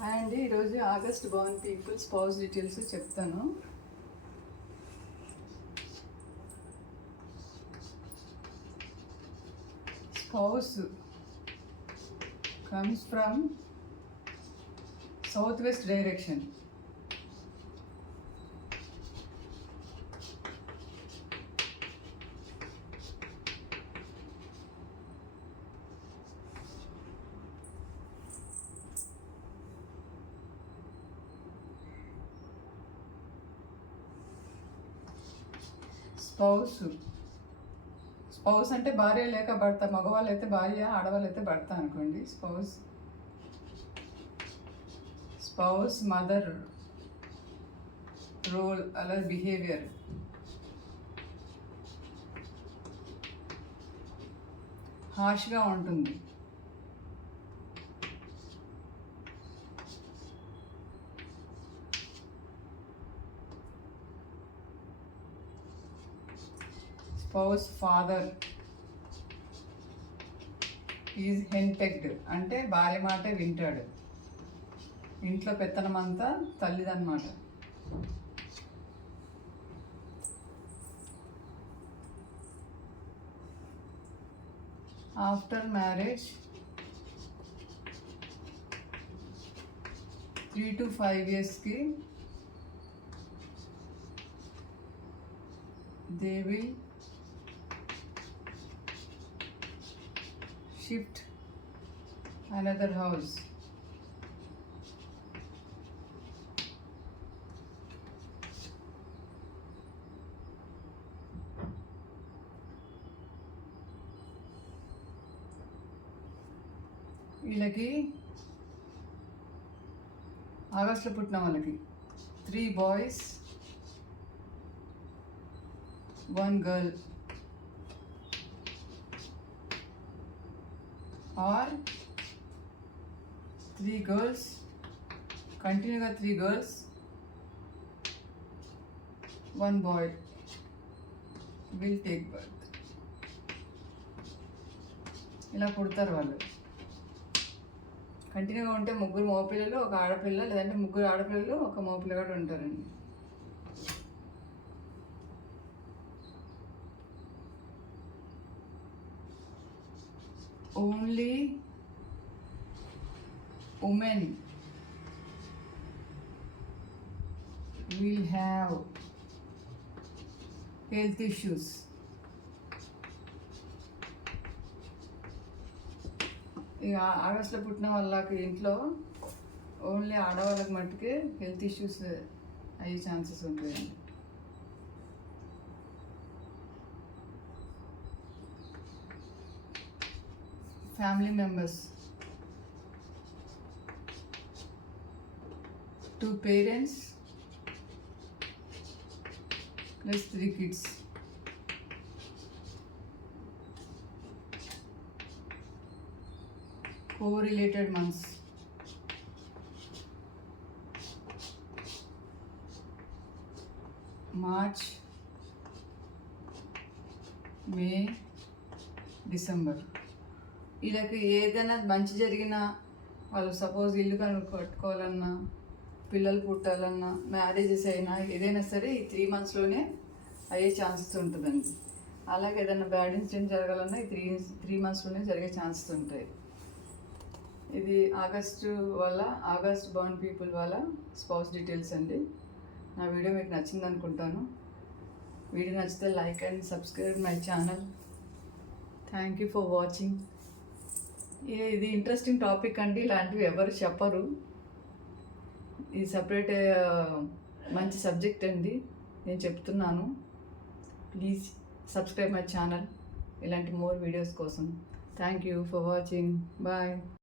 Hi అండి ఈరోజు August born people spouse details చెప్తాను. Spouse comes from south west direction spouse. Spouse అంటే భార్య లేక భర్త మగవాళ్ళు అయితే భార్య ఆడవాళ్ళు అయితే భర్త అనుకోండి. స్పౌస్. స్పౌస్ మదర్ రోల్ అలా బిహేవియర్. హాష్గా ఉంటుంది. స్పౌస్ ఫాదర్ ఈజ్ హెన్పెక్డ్ అంటే భార్య మాట వింటాడు. ఇంట్లో పెత్తనం అంతా తల్లిదన్నమాట after marriage three to five ఇయర్స్కి దేవి shift another house వీళ్ళకి ఆగస్టులో పుట్టిన వాళ్ళకి three boys one girl or three girls కంటిన్యూగా three girls one boy will take birth ఇలా పుడతారు వాళ్ళు. కంటిన్యూగా ఉంటే ముగ్గురు మగపిల్లలు ఒక ఆడపిల్ల లేదంటే ముగ్గురు ఆడపిల్లలు ఒక మగపిల్లగాడు ఉంటారండి. Only women will have health issues. ఇక ఆగస్టులో పుట్టిన వాళ్ళకి ఇంట్లో ఓన్లీ ఆడవాళ్ళకి మట్టుకే హెల్త్ ఇష్యూస్ అయ్యే ఛాన్సెస్ ఉంటాయండి family members two parents plus three kids correlated months March, May, December. వీళ్ళకి ఏదైనా మంచి జరిగినా వాళ్ళు సపోజ్ ఇల్లు కను కట్టుకోవాలన్నా పిల్లలు పుట్టాలన్నా మ్యారేజెస్ అయినా ఏదైనా సరే ఈ త్రీ మంత్స్లోనే అయ్యే ఛాన్సెస్ ఉంటుందండి. అలాగే ఏదైనా బ్యాడ్ ఇన్సిడెంట్ జరగాలన్నా ఈ త్రీ త్రీ మంత్స్లోనే జరిగే ఛాన్సెస్ ఉంటాయి. ఇది ఆగస్టు వల్ల ఆగస్ట్ బౌండ్ పీపుల్ వల్ల స్పౌస్ డీటెయిల్స్ అండి. నా వీడియో మీకు నచ్చింది అనుకుంటాను. వీడియో నచ్చితే like and subscribe my channel thank you for watching ఇది ఇంట్రెస్టింగ్ టాపిక్ అండి ఇలాంటివి ఎవరు చెప్పరు. ఇది సపరేట్ మంచి సబ్జెక్ట్ అండి నేను చెప్తున్నాను. ప్లీజ్ సబ్స్క్రైబ్ మై ఛానల్ ఇలాంటి మోర్ వీడియోస్ కోసం. Thank you for watching bye